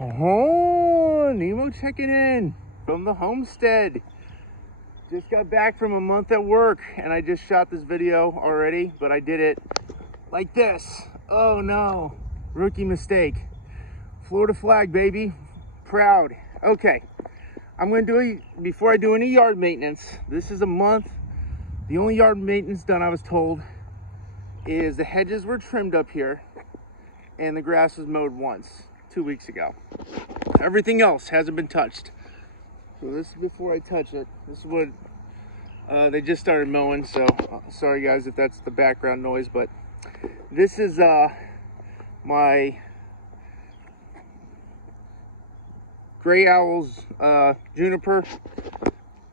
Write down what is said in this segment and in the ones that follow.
Oh, Nemo checking in from the homestead. Just got back from a month at work and I just shot this video already, but I did it like this. Oh no, rookie mistake. Florida flag, baby, proud. Okay, I'm gonna do, before I do any yard maintenance, this is a month. The only yard maintenance done, I was told, is the hedges were trimmed up here and the grass was mowed once 2 weeks ago. Everything else hasn't been touched. So this is before I touch it. This is what they just started mowing, so sorry guys if that's the background noise, but this is my Gray Owl's juniper.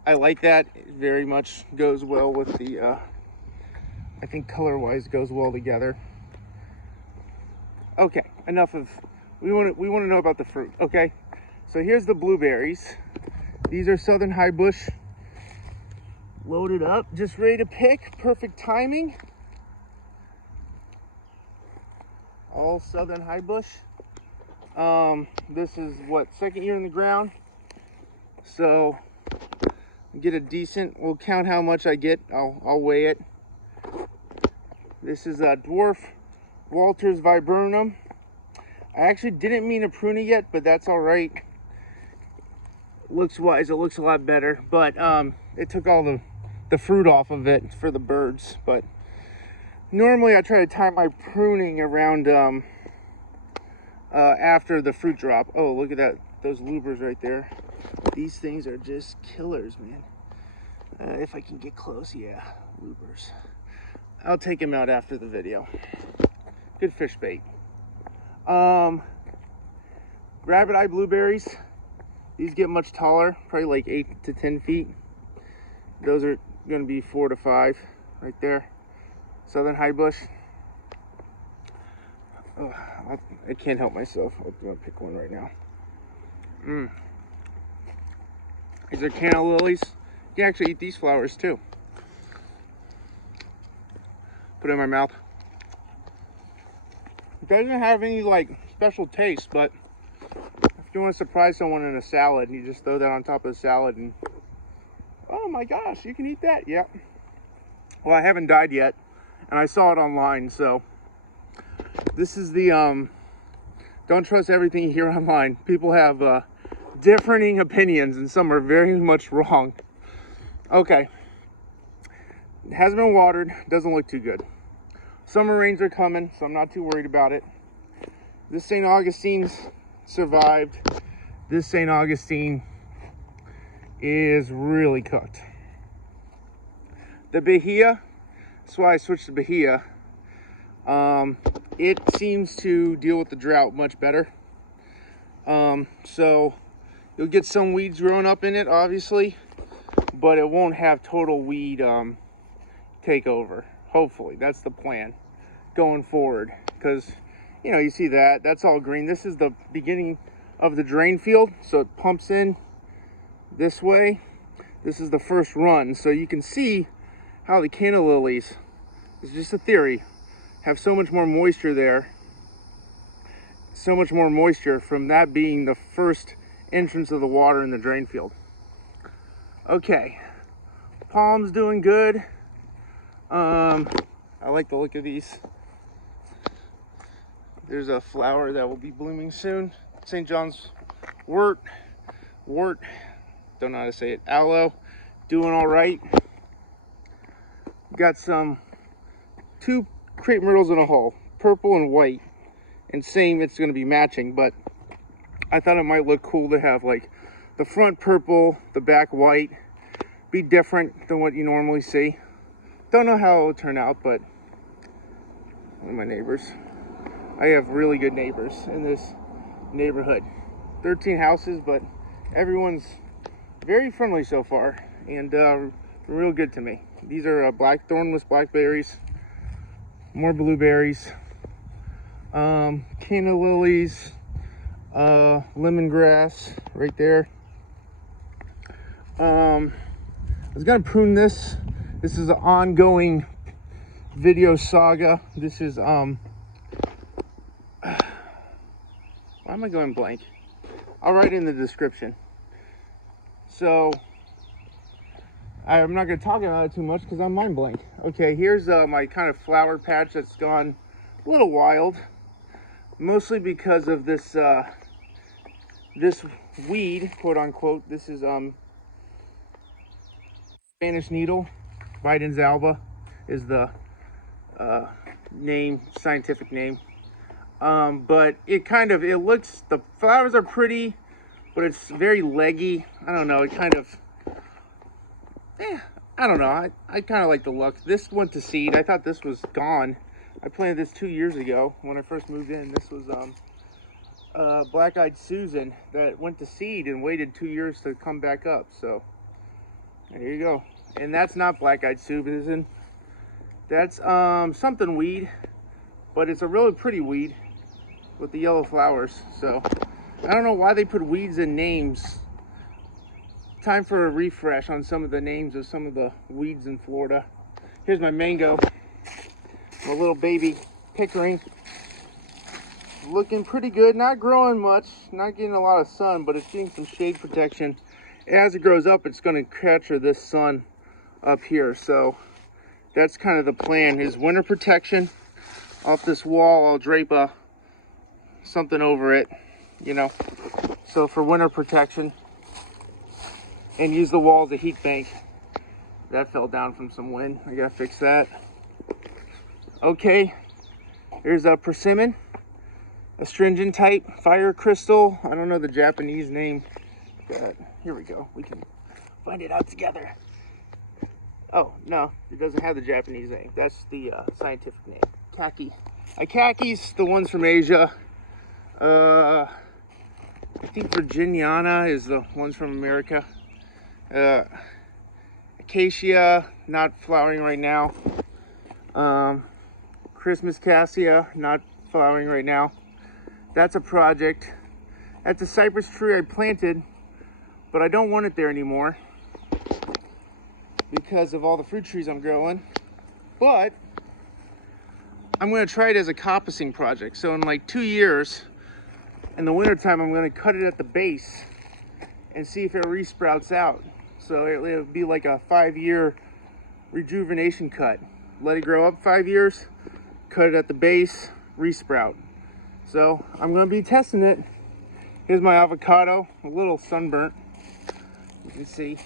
I like that. It very much goes well with the I think color-wise goes well together. Okay, enough of, we want to know about the fruit. Okay, so here's the blueberries. These are Southern High Bush, loaded up, just ready to pick. Perfect timing. All Southern High Bush. This is what, second year in the ground, so get a decent, we'll count how much I get. I'll weigh it. This is a Dwarf Walters Viburnum. I actually didn't mean to prune it yet, but that's all right. Looks wise, it looks a lot better, but it took all the fruit off of it for the birds. But normally I try to time my pruning around after the fruit drop. Oh, look at that, those lubers right there. These things are just killers, man. If I can get close, yeah, lubers. I'll take him out after the video. Good fish bait. Grafted Eye Blueberries. These get much taller, probably like 8 to 10 feet. Those are going to be 4 to 5 right there. Southern High Bush. Oh, I can't help myself. I'm going to pick one right now. These are Canta Lilies. You can actually eat these flowers too. Put it in my mouth. It doesn't have any like special taste, but if you want to surprise someone in a salad, you just throw that on top of the salad and, oh my gosh, you can eat that. Yeah. Well, I haven't died yet, and I saw it online, so this is the don't trust everything you hear online. People have differing opinions, and some are very much wrong. Okay, it hasn't been watered, doesn't look too good. Summer rains are coming, so I'm not too worried about it. This St. Augustine's survived. This St. Augustine is really cooked. The Bahia, that's why I switched to Bahia. It seems to deal with the drought much better. So you'll get some weeds growing up in it, obviously, but it won't have total weed take over. Hopefully, that's the plan going forward, because you know, you see that's all green. This is the beginning of the drain field, so it pumps in this way. This is the first run, so you can see how the Canta Lilies, it's just a theory, have so much more moisture there, so much more moisture from that being the first entrance of the water in the drain field. Okay, palm's doing good. I like the look of these. There's a flower that will be blooming soon. St. John's wort, don't know how to say it, aloe, doing all right. Got some 2 Crepe Myrtles in a hole, purple and white, and same, it's going to be matching, but I thought it might look cool to have like the front purple, the back white, be different than what you normally see. Don't know how it will turn out, but one of my neighbors, I have really good neighbors in this neighborhood. 13 houses, but everyone's very friendly so far, and real good to me. These are Thornless Blackberries, more blueberries, Canta Lilies, lemongrass right there. I was gonna prune this. This is an ongoing video saga. This is why am I going blank? I'll write in the description. So I'm not going to talk about it too much because I'm mind blank. Okay, here's my kind of flower patch that's gone a little wild, mostly because of this this weed, quote unquote. This is Spanish needle. Biden's alba is the name, scientific name. But it looks, the flowers are pretty, but it's very leggy. I don't know, it kind of, I don't know. I kind of like the look. This went to seed. I thought this was gone. I planted this 2 years ago when I first moved in. This was Black-Eyed Susan that went to seed and waited 2 years to come back up. So there you go. And that's not Black-Eyed Susan. That's something weed, but it's a really pretty weed with the yellow flowers. So I don't know why they put weeds in names. Time for a refresh on some of the names of some of the weeds in Florida. Here's my mango, my little baby pickering. Looking pretty good, not growing much, not getting a lot of sun, but it's getting some shade protection. As it grows up, it's going to capture this sun up here. So that's kind of the plan, is winter protection. Off this wall, I'll drape something over it, you know, so for winter protection. And use the wall as a heat bank. That fell down from some wind. I gotta fix that. Okay, here's a persimmon, astringent type, fire crystal. I don't know the Japanese name, but here we go. We can find it out together. Oh, no, it doesn't have the Japanese name. That's the scientific name. Kaki. Akaki's the ones from Asia. I think Virginiana is the ones from America. Acacia, not flowering right now. Christmas cassia, not flowering right now. That's a project. That's a cypress tree I planted, but I don't want it there anymore because of all the fruit trees I'm growing. But I'm going to try it as a coppicing project. So in like 2 years, in the wintertime, I'm going to cut it at the base and see if it resprouts out. So it'll be like a 5-year rejuvenation cut. Let it grow up 5 years, cut it at the base, resprout. So I'm going to be testing it. Here's my avocado, a little sunburnt. You can see,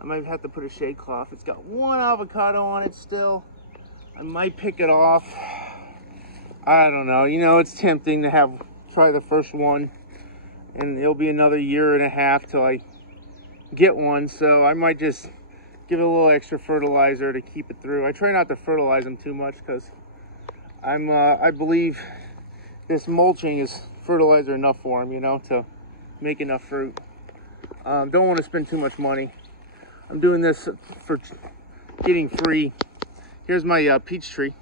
I might have to put a shade cloth. It's got one avocado on it still. I might pick it off. I don't know, you know, it's tempting to try the first one, and it'll be another 1.5 years till I get one, so I might just give it a little extra fertilizer to keep it through. I try not to fertilize them too much because I believe this mulching is fertilizer enough for them, you know, to make enough fruit. Don't want to spend too much money. I'm doing this for getting free. Here's my peach tree.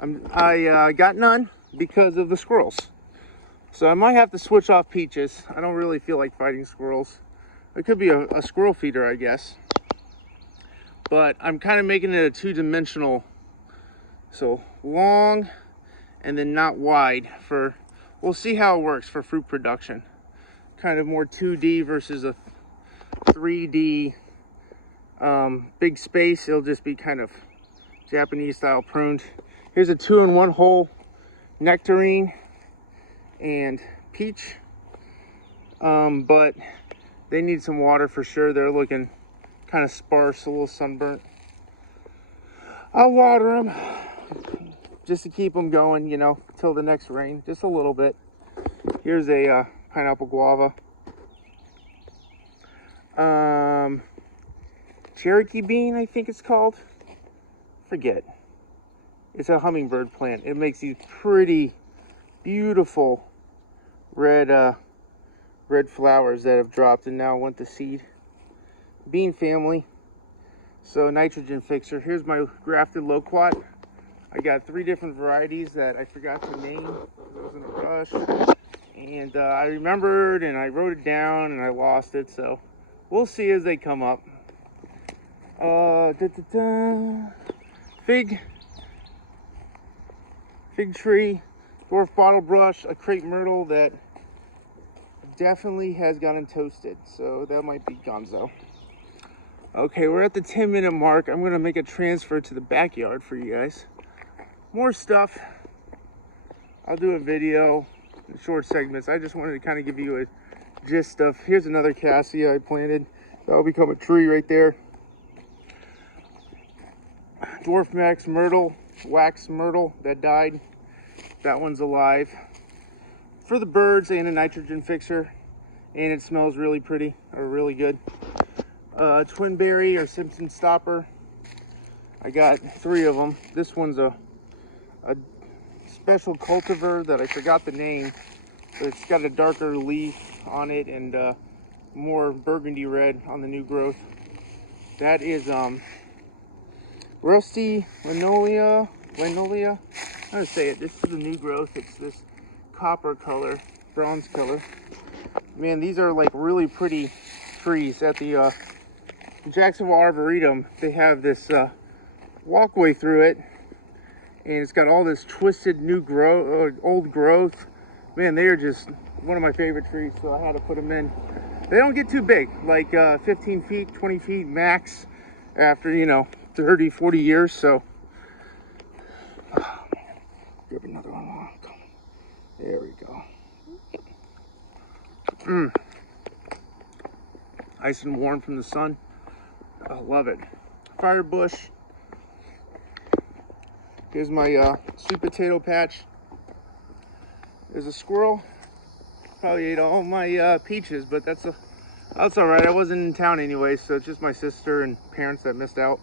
I got none because of the squirrels. So I might have to switch off peaches. I don't really feel like fighting squirrels. It could be a squirrel feeder, I guess. But I'm kind of making it a 2-dimensional. So long and then not wide for, we'll see how it works for fruit production. Kind of more 2D versus a 3D big space. It'll just be kind of Japanese style pruned. Here's a 2-in-1 hole nectarine and peach. But they need some water for sure. They're looking kind of sparse, a little sunburnt. I'll water them just to keep them going, you know, till the next rain, just a little bit. Here's a pineapple guava. Cherokee bean, I think it's called. Forget. It's a hummingbird plant. It makes these pretty, beautiful red flowers that have dropped and now went to seed. Bean family. So nitrogen fixer. Here's my grafted loquat. I got 3 different varieties that I forgot to name because I was in a rush. And I remembered and I wrote it down and I lost it. So we'll see as they come up. Fig tree, dwarf bottle brush, a crepe myrtle that definitely has gotten toasted, so that might be gonzo. Okay, we're at the 10-minute mark. I'm gonna make a transfer to the backyard for you guys. More stuff. I'll do a video in short segments. I just wanted to kind of give you a gist of, here's another Acacia I planted. That'll become a tree right there. Dwarf Myrtle, wax myrtle that died. That one's alive. For the birds and a nitrogen fixer. And it smells really pretty, or really good. Twin berry or Simpson stopper. I got 3 of them. This one's a special cultivar that I forgot the name, but it's got a darker leaf on it and more burgundy red on the new growth. That is rusty Magnolia. I'm gonna say it. This is the new growth. It's this copper color, bronze color. Man, these are like really pretty trees. At the Jacksonville Arboretum, they have this walkway through it, and it's got all this twisted new growth, old growth. Man, they are just one of my favorite trees, so I had to put them in. They don't get too big, like 15 feet, 20 feet max after, 30, 40 years, so. Grab another one. There we go. Nice and warm from the sun. I love it. Fire bush. Here's my sweet potato patch. There's a squirrel. Probably ate all my peaches, but that's all right. I wasn't in town anyway, so it's just my sister and parents that missed out.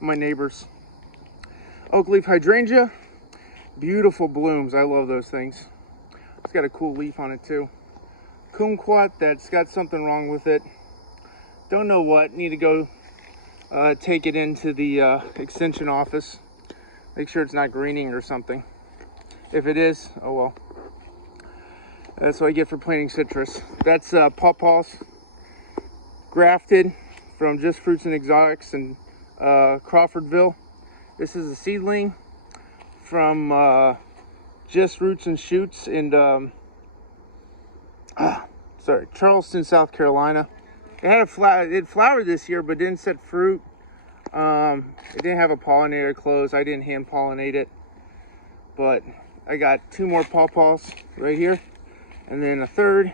My neighbors. Oak leaf hydrangea. Beautiful blooms. I love those things. It's got a cool leaf on it too. Kumquat that's got something wrong with it. Don't know what. Need to go take it into the extension office. Make sure it's not greening or something. If it is, oh well. That's what I get for planting citrus. That's pawpaws. Grafted from Just Fruits and Exotics in Crawfordville. This is a seedling from Just Roots and Shoots in Charleston, South Carolina. It had it flowered this year, but didn't set fruit. It didn't have a pollinator close. I didn't hand pollinate it, but I got 2 more pawpaws right here, and then a third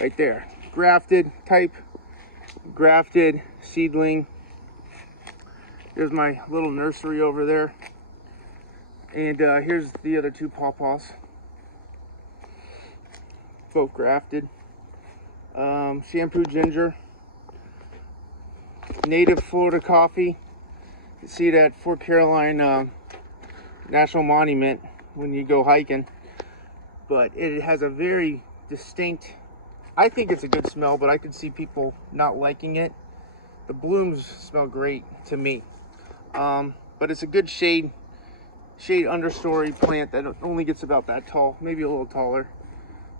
right there. Grafted type, grafted seedling. There's my little nursery over there, and here's the other 2 pawpaws, both grafted. Shampoo ginger, native Florida coffee. You see that Fort Caroline National Monument when you go hiking, but it has a very distinct, I think it's a good smell, but I can see people not liking it. The blooms smell great to me, but it's a good shade understory plant that only gets about that tall, maybe a little taller.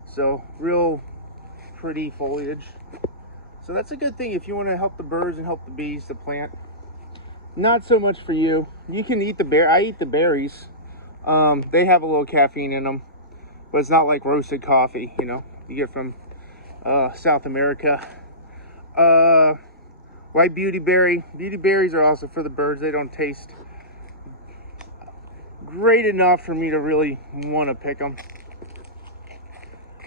So real pretty foliage. So that's a good thing if you want to help the birds and help the bees to plant. Not so much for you. You can eat I eat the berries. They have a little caffeine in them, but it's not like roasted coffee, you get from South America. White beautyberry. Beautyberries are also for the birds. They don't taste great enough for me to really want to pick them.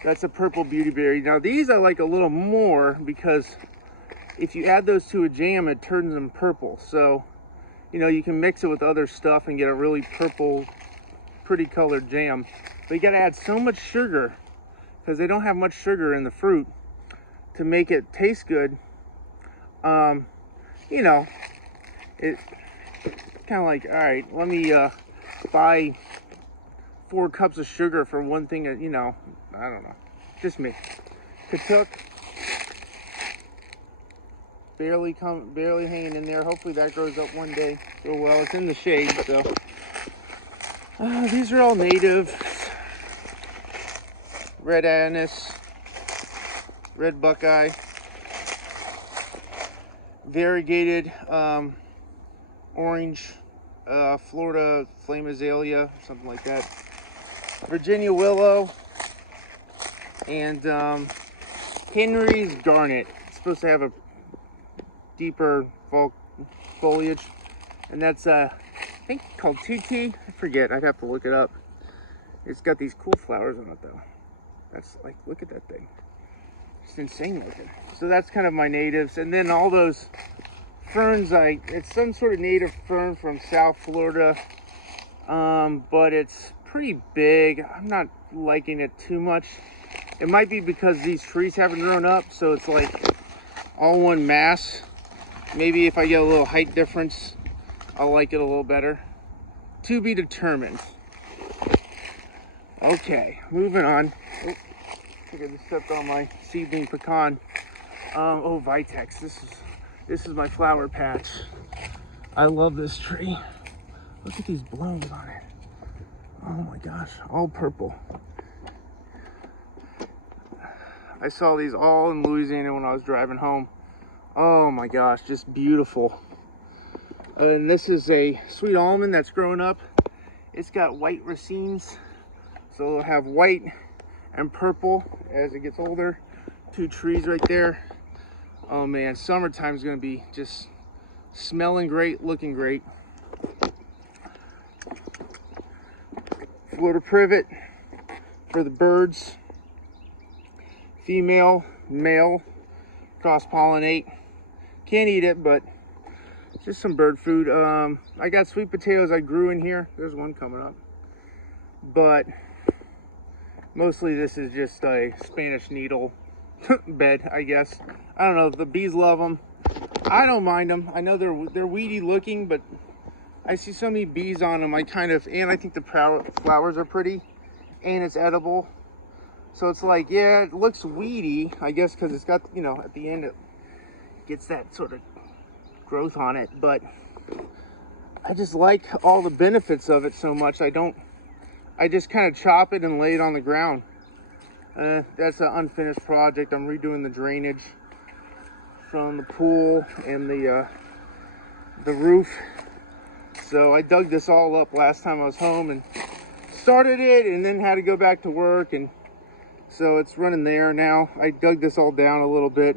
That's a purple beautyberry. Now these I like a little more because if you add those to a jam, it turns them purple. So, you can mix it with other stuff and get a really purple, pretty colored jam. But you gotta add so much sugar because they don't have much sugar in the fruit to make it taste good. It's kind of like, all right, let me buy 4 cups of sugar for one thing that, I don't know. Just me. Katuk. Barely hanging in there. Hopefully that grows up one day real well. It's in the shade, so. These are all native. Red anise. Red buckeye. Variegated orange. Florida flame azalea. Something like that. Virginia willow. And Henry's garnet. It's supposed to have a deeper foliage, and that's I think called TT. I forget. I'd have to look it up. It's got these cool flowers on it though. That's like, look at that thing. It's insane looking. So that's kind of my natives, and then all those ferns. It's some sort of native fern from South Florida, but it's pretty big. I'm not liking it too much. It might be because these trees haven't grown up, so it's like all one mass. Maybe if I get a little height difference, I'll like it a little better. To be determined. Okay, moving on. Oh, I think I just stepped on my seedling pecan. Oh, Vitex. This is my flower patch. I love this tree. Look at these blooms on it. Oh my gosh, all purple. I saw these all in Louisiana when I was driving home. Oh my gosh, just beautiful. And this is a sweet almond that's grown up. It's got white racemes, so it'll have white and purple as it gets older. 2 trees right there. Oh man, summertime is gonna be just smelling great, looking great. Florida privet for the birds. Female, male, cross-pollinate. Can't eat it, but just some bird food. I got sweet potatoes I grew in here. There's one coming up. But mostly this is just a Spanish needle bed, I guess. I don't know, the bees love them. I don't mind them. I know they're weedy looking, but I see so many bees on them. And I think the flowers are pretty, and it's edible. So it's like, yeah, it looks weedy, I guess, because it's got, you know, at the end it gets that sort of growth on it. But I just like all the benefits of it so much. I just kind of chop it and lay it on the ground. That's an unfinished project. I'm redoing the drainage from the pool and the roof. So I dug this all up last time I was home and started it, and then had to go back to work, and so it's running there now. I dug this all down a little bit,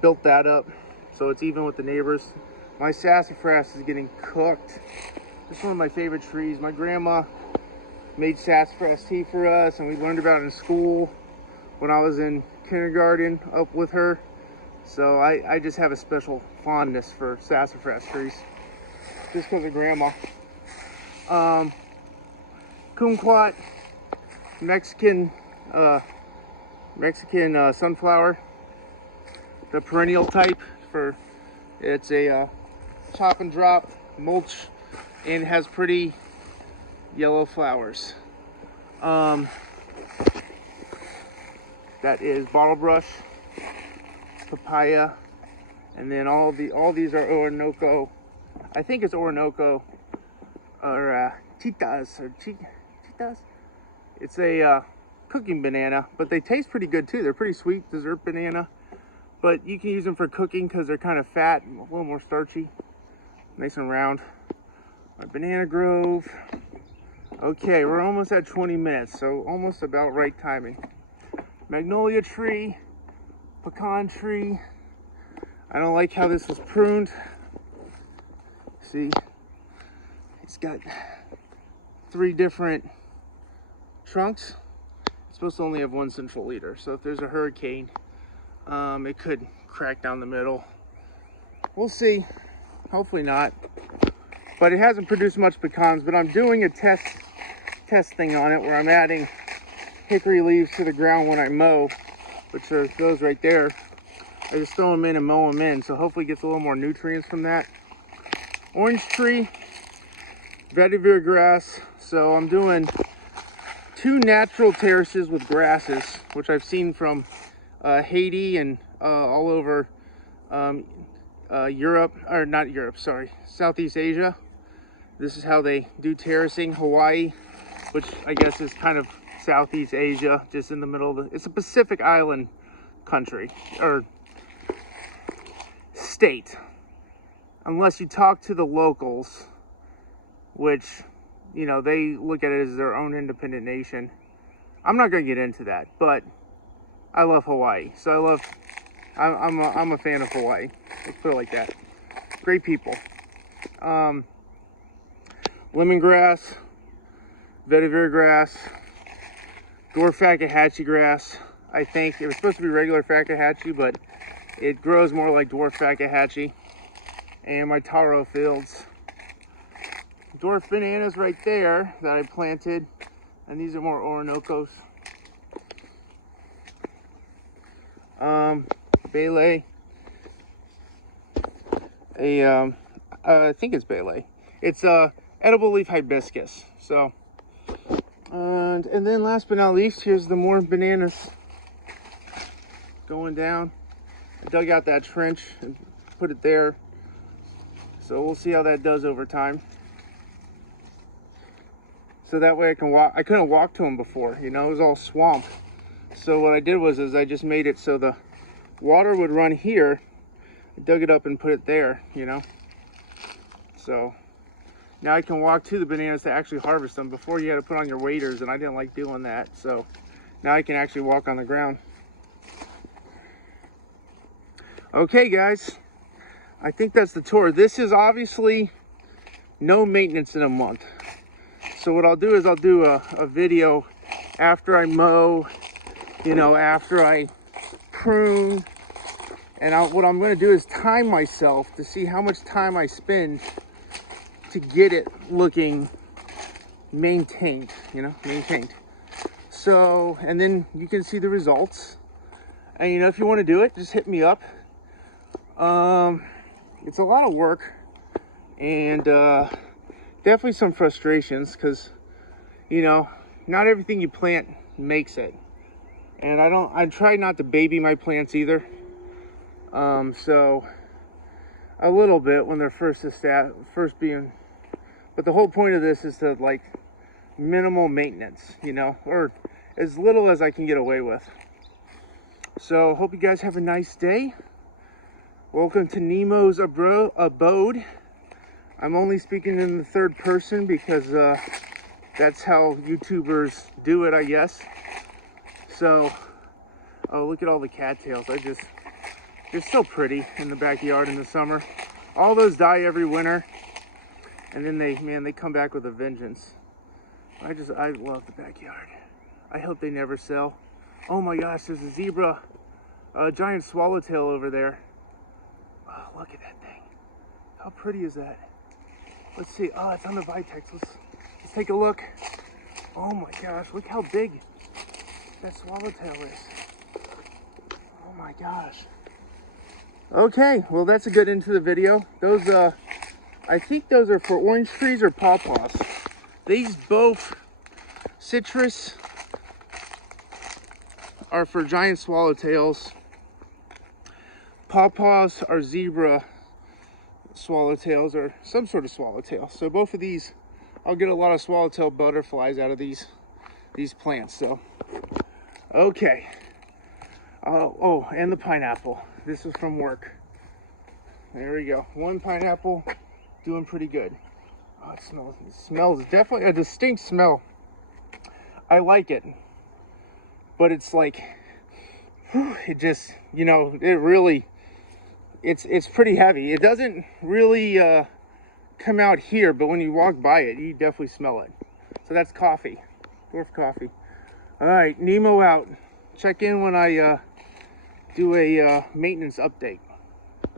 built that up so it's even with the neighbors. My sassafras is getting cooked. It's one of my favorite trees. My grandma made sassafras tea for us, and we learned about it in school when I was in kindergarten up with her. So I just have a special fondness for sassafras trees, just because of grandma. Kumquat, Mexican sunflower, the perennial type. It's a chop and drop mulch, and has pretty yellow flowers. That is bottle brush, papaya, and then all these are Orinoco. I think it's Orinoco or chitas. It's a cooking banana, but they taste pretty good too. They're pretty sweet, dessert banana, but you can use them for cooking because they're kind of fat and a little more starchy, nice and round. My banana grove. Okay, we're almost at 20 minutes, so almost about right timing. Magnolia tree, pecan tree. I don't like how this was pruned. See, it's got 3 different trunks. It's supposed to only have 1 central leader, so if there's a hurricane, it could crack down the middle. We'll see. Hopefully not. But it hasn't produced much pecans, but I'm doing a test thing on it where I'm adding hickory leaves to the ground when I mow, which are those right there. I just throw them in and mow them in, so hopefully it gets a little more nutrients from that. Orange tree, vetiver grass. So I'm doing 2 natural terraces with grasses, which I've seen from Haiti and all over Europe, or not Europe, sorry, Southeast Asia. This is how they do terracing. Hawaii, which I guess is kind of Southeast Asia, just in the middle of it's a Pacific Island country, or state. Unless you talk to the locals, which, you know, they look at it as their own independent nation. I'm not going to get into that, but I love Hawaii. So I'm a fan of Hawaii. Let's put it like that. Great people. Lemongrass, vetiver grass, dwarf Fakahatchee grass. I think it was supposed to be regular Fakahatchee, but it grows more like dwarf Fakahatchee. And my taro fields. Dwarf bananas right there that I planted. And these are more Orinoco's. Bailey. I think it's Bailey. It's edible leaf hibiscus. So, and then last but not least, here's the more bananas going down. I dug out that trench and put it there. So we'll see how that does over time. So that way I can walk. I couldn't walk to them before, you know, it was all swamp. So what I did was I just made it so the water would run here. I dug it up and put it there, you know. So now I can walk to the bananas to actually harvest them. Before you had to put on your waders, and I didn't like doing that. So now I can actually walk on the ground. Okay, guys, I think that's the tour. This is obviously no maintenance in a month. So what I'll do is I'll do a video after I mow, you know, after I prune. And what I'm going to do is time myself to see how much time I spend to get it looking maintained, you know, maintained. So, and then you can see the results. And, you know, if you want to do it, just hit me up. It's a lot of work and definitely some frustrations because, you know, not everything you plant makes it. And I try not to baby my plants either. So a little bit when they're first being, but the whole point of this is to like minimal maintenance, you know, or as little as I can get away with. So hope you guys have a nice day. Welcome to Nemo's abode. I'm only speaking in the third person because that's how YouTubers do it, I guess. So, oh, look at all the cattails. They're so pretty in the backyard in the summer. All those die every winter, and then they come back with a vengeance. I love the backyard. I hope they never sell. Oh my gosh, there's a zebra, a giant swallowtail over there. Oh, look at that thing. How pretty is that? Let's see. Oh, it's on the Vitex. Let's take a look. Oh my gosh, look how big that swallowtail is. Oh my gosh. Okay, well that's a good end to the video. Those, I think those are for orange trees or pawpaws. These both citrus are for giant swallowtails. Pawpaws are zebra swallowtails or some sort of swallowtail. So both of these, I'll get a lot of swallowtail butterflies out of these plants. So, okay. Oh, and the pineapple. This is from work. There we go. One pineapple, doing pretty good. Oh, it smells definitely a distinct smell. I like it, but it's like, it just, you know, it really, it's pretty heavy. It doesn't really come out here, but when you walk by it, you definitely smell it. So that's coffee, dwarf coffee. All right, Nemo out. Check in when I do a maintenance update.